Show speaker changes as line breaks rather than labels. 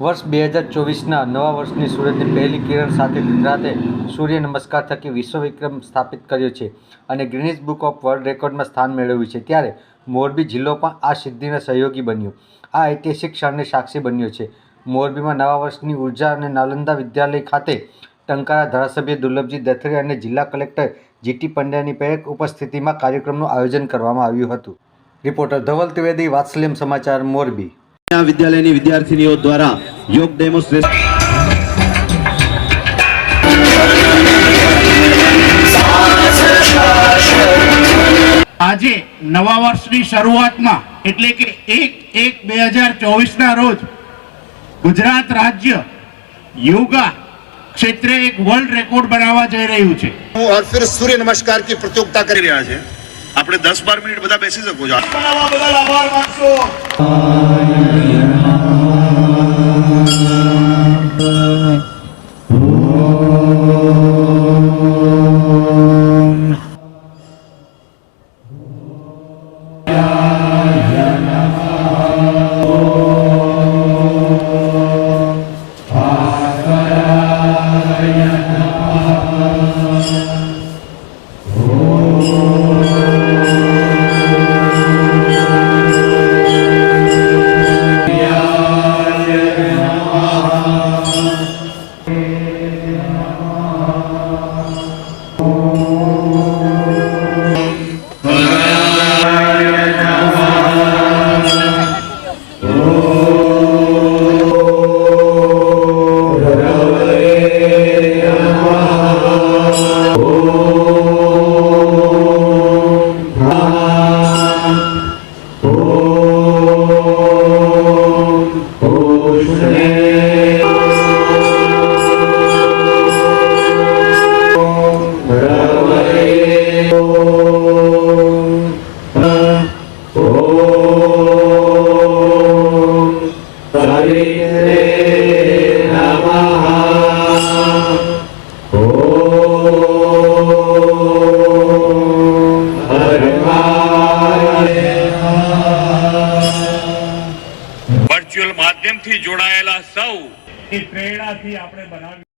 વર્ષ બે હજાર ચોવીસના નવા વર્ષની સૂરજની પહેલી કિરણ સાથે ગુજરાતે સૂર્ય નમસ્કાર થકી વિશ્વ વિક્રમ સ્થાપિત કર્યો છે અને ગ્રીનિસ બુક ઓફ વર્લ્ડ રેકોર્ડમાં સ્થાન મેળવ્યું છે. ત્યારે મોરબી જિલ્લો પણ આ સિદ્ધિને સહયોગી બન્યો. આ ઐતિહાસિક ક્ષણને સાક્ષી બન્યો છે. મોરબીમાં નવા વર્ષની ઊર્જા અને નાલંદા વિદ્યાલય ખાતે ટંકારા ધારાસભ્ય દુર્લભજી દથરે અને જિલ્લા કલેક્ટર જીટી પંડ્યાની પ્રેરક ઉપસ્થિતિમાં કાર્યક્રમનું આયોજન કરવામાં આવ્યું હતું. રિપોર્ટર ધવલ ત્રિવેદી, વાત્સલ્યમ સમાચાર, મોરબી.
વિદ્યાલયની વિદ્યાર્થીનીઓ દ્વારા યોગ ડેમોન્સ્ટ્રેશન
આજે નવા વર્ષની શરૂઆતમાં એટલે કે એક એક બે હજાર ચોવીસના રોજ ગુજરાત રાજ્ય યોગા ક્ષેત્રે એક વર્લ્ડ રેકોર્ડ બનાવવા જઈ રહ્યું છે.
હું ઓર સૂર્ય નમસ્કાર કી પ્રતિયોગિતા
કરી રહ્યા છે આપણે દસ બાર મિનિટ બધા બેસી શકું છું. વર્ચ્યુઅલ માધ્યમથી જોડાયેલા સૌ.
એ પ્રેરણાથી આપણે બનાવ્યું.